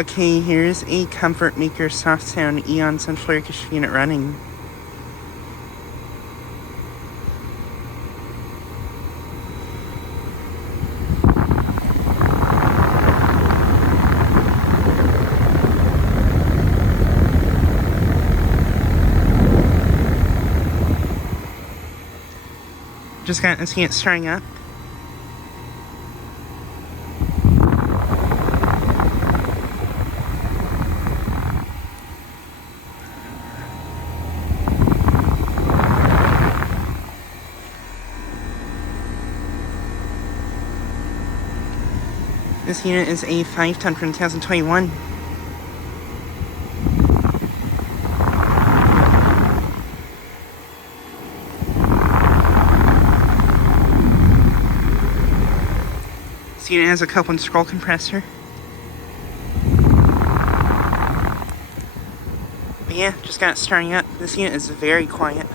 Okay, here's a Comfortmaker SoftSound Ion central air conditioning unit running. Just got this unit starting up. This unit is a 5-ton from 2021. This unit has a couple-inch scroll compressor. But yeah, just got it starting up. This unit is very quiet.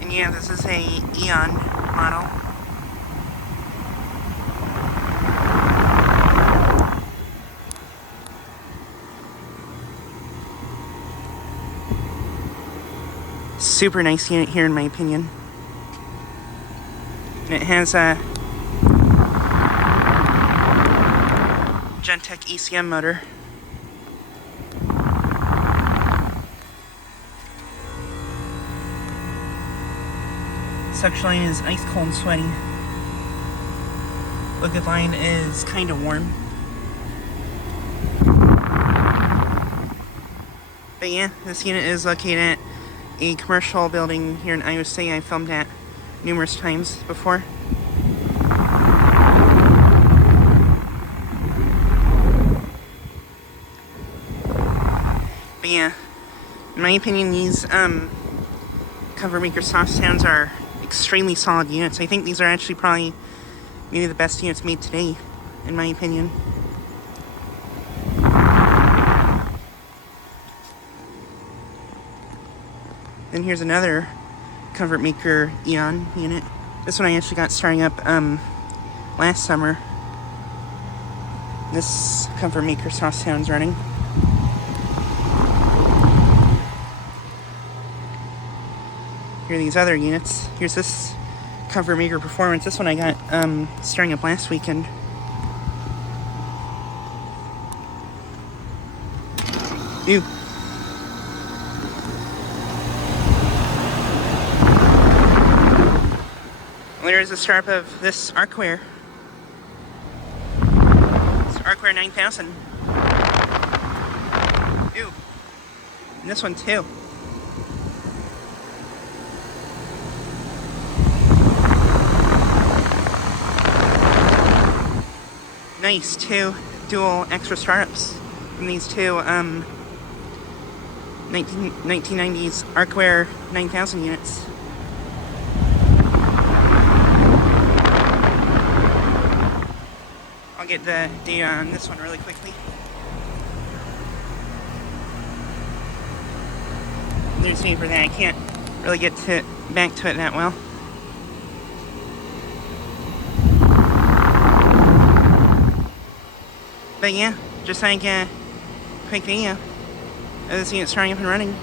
And yeah, this is a Ion model. Super nice unit here in my opinion. And it has a Gentech ECM motor. Suction line is ice cold and sweaty. Liquid line is kind of warm. But yeah, this unit is located at a commercial building here in Iowa City I filmed at numerous times before. But yeah, in my opinion, these Comfortmaker SoftSounds are extremely solid units. I think these are actually probably maybe the best units made today, in my opinion. Then here's another Comfortmaker Ion unit. This one I actually got starting up last summer. This Comfortmaker SoftSound's running. Here are these other units. Here's this Comfortmaker Performance. This one I got starting up last weekend. Ew. There's a start of this Arcoaire. It's Arcoaire 9000. Ew. And this one too. Nice, two dual extra startups from these two 1990s Arcoaire 9000 units. I'll get the data on this one really quickly. There's me for that. I can't really get back to it that well. But yeah, just like a quick video of this unit starting up and running.